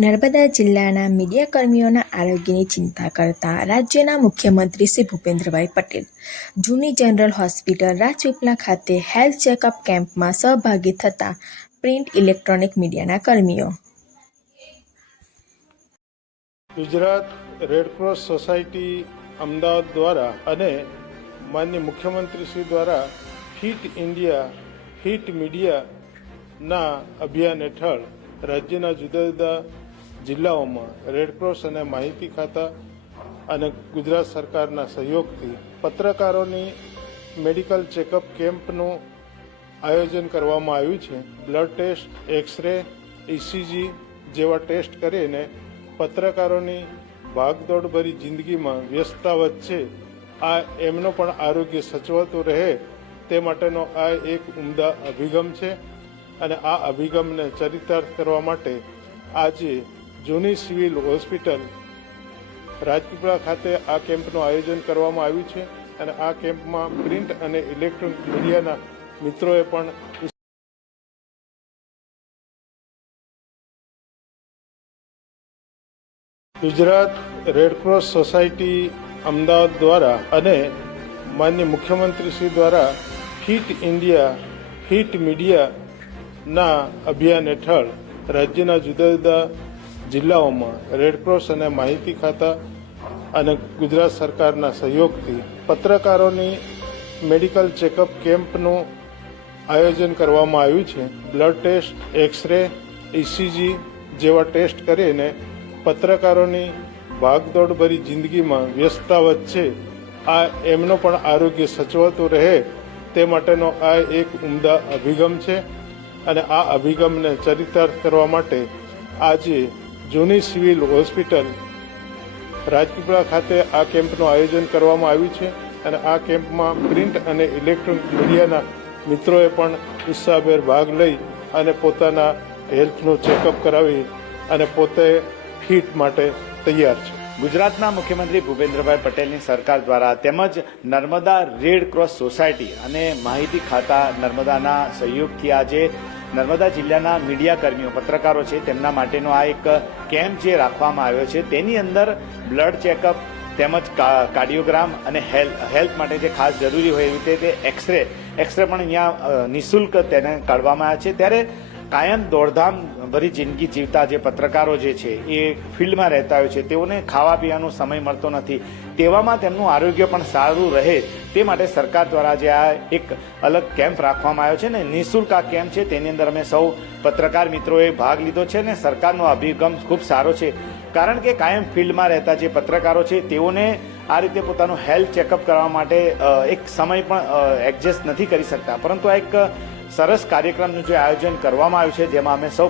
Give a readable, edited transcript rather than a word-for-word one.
નર્મદા જિલ્લાના મીડિયાકર્મીઓના આરોગ્યની ચિંતા કરતા રાજ્યના મુખ્યમંત્રી શ્રી ભૂપેન્દ્રભાઈ પટેલ જૂની જનરલ હોસ્પિટલ રાજપીપળા ખાતે હેલ્થ ચેકઅપ કેમ્પમાં સહભાગી થતા પ્રિન્ટ ઇલેક્ટ્રોનિક મીડિયાના કર્મીઓ. ગુજરાત રેડક્રોસ સોસાયટી અમદાવાદ દ્વારા અને માનનીય મુખ્યમંત્રી શ્રી દ્વારા ફિટ ઇન્ડિયા ફિટ મીડિયાના અભિયાન હેઠળ રાજ્યના જુદા જુદા જિલ્લાઓમાં રેડક્રોસ અને માહિતી ખાતા અને ગુજરાત સરકારના સહયોગથી પત્રકારોની મેડિકલ ચેકઅપ કેમ્પનું આયોજન કરવામાં આવ્યું છે. બ્લડ ટેસ્ટ, એક્સરે, ઇસીજી જેવા ટેસ્ટ કરીને પત્રકારોની ભાગદોડભરી જિંદગીમાં વ્યસ્તતા વચ્ચે આ એમનો પણ આરોગ્ય સચવાતું રહે તે માટેનો આ એક ઉમદા અભિગમ છે અને આ અભિગમને ચરિતાર્થ કરવા માટે આજે જૂની સિવિલ હોસ્પિટલ રાજપીપળા ખાતે આ કેમ્પનું આયોજન કરવામાં આવ્યું છે અને આ કેમ્પમાં પ્રિન્ટ અને ઇલેક્ટ્રોનિક મીડિયાના મિત્રોએ પણ ગુજરાત રેડક્રોસ સોસાયટી અમદાવાદ દ્વારા અને માનનીય મુખ્યમંત્રી શ્રી દ્વારા ફિટ ઇન્ડિયા ફિટ મીડિયાના અભિયાન હેઠળ રાજ્યના જુદા જુદા જિલ્લાઓમાં રેડક્રોસ અને માહિતી ખાતા અને ગુજરાત સરકારના સહયોગથી પત્રકારોની મેડિકલ ચેકઅપ કેમ્પનું આયોજન કરવામાં આવ્યું છે. બ્લડ ટેસ્ટ, એક્સરે, ઇસીજી જેવા ટેસ્ટ કરીને પત્રકારોની ભાગદોડભરી જિંદગીમાં વ્યસ્તતા વચ્ચે આ એમનો પણ આરોગ્ય સચવાતું રહે તે માટેનો આ એક ઉમદા અભિગમ છે અને આ અભિગમને ચરિતાર્થ કરવા માટે આજે જૂની સિવિલ હોસ્પિટલ રાજપીપળા ખાતે આ કેમ્પનું આયોજન કરવામાં આવ્યું છે અને આ કેમ્પમાં પ્રિન્ટ અને ઇલેક્ટ્રોનિક મીડિયાના મિત્રોએ પણ ઉત્સાહભેર ભાગ લઈ અને પોતાના હેલ્થનું ચેકઅપ કરાવી અને પોતે ફિટ માટે તૈયાર છે. ગુજરાતના મુખ્યમંત્રી ભૂપેન્દ્રભાઈ પટેલની સરકાર દ્વારા તેમજ નર્મદા રેડ ક્રોસ સોસાયટી અને માહિતી ખાતા નર્મદાના સહયોગથી આજે નર્મદા જિલ્લાના મીડિયાકર્મીઓ પત્રકારો છે તેમના માટેનો આ એક કેમ્પ જે રાખવામાં આવ્યો છે તેની અંદર બ્લડ ચેકઅપ તેમજ કાર્ડિયોગ્રામ અને હેલ્થ માટે જે ખાસ જરૂરી હોય એવી રીતે એક્સરે પણ અહીંયા નિઃશુલ્ક તેને કાઢવામાં આવ્યા છે. ત્યારે કાયમ દોડધામ ભરી જિંદગી જીવતા જે પત્રકારો જે છે એ ફિલ્ડમાં રહેતા હોય છે તેઓને ખાવા પીવાનો સમય મળતો નથી. તેવામાં તેમનું આરોગ્ય પણ સારું રહે તે માટે સરકાર દ્વારા જે આ એક અલગ કેમ્પ રાખવામાં આવ્યો છે ને નિઃશુલ્ક આ કેમ્પ છે તેની અંદર અમે સૌ પત્રકાર મિત્રોએ ભાગ લીધો છે ને સરકારનો અભિગમ ખૂબ સારો છે. કારણ કે કાયમ ફિલ્ડમાં રહેતા જે પત્રકારો છે તેઓને આ રીતે પોતાનું હેલ્થ ચેકઅપ કરવા માટે એક સમય પણ એડજસ્ટ નથી કરી શકતા, પરંતુ આ એક સરસ કાર્યક્રમનું જે આયોજન કરવામાં આવ્યું છે જેમાં અમે સૌ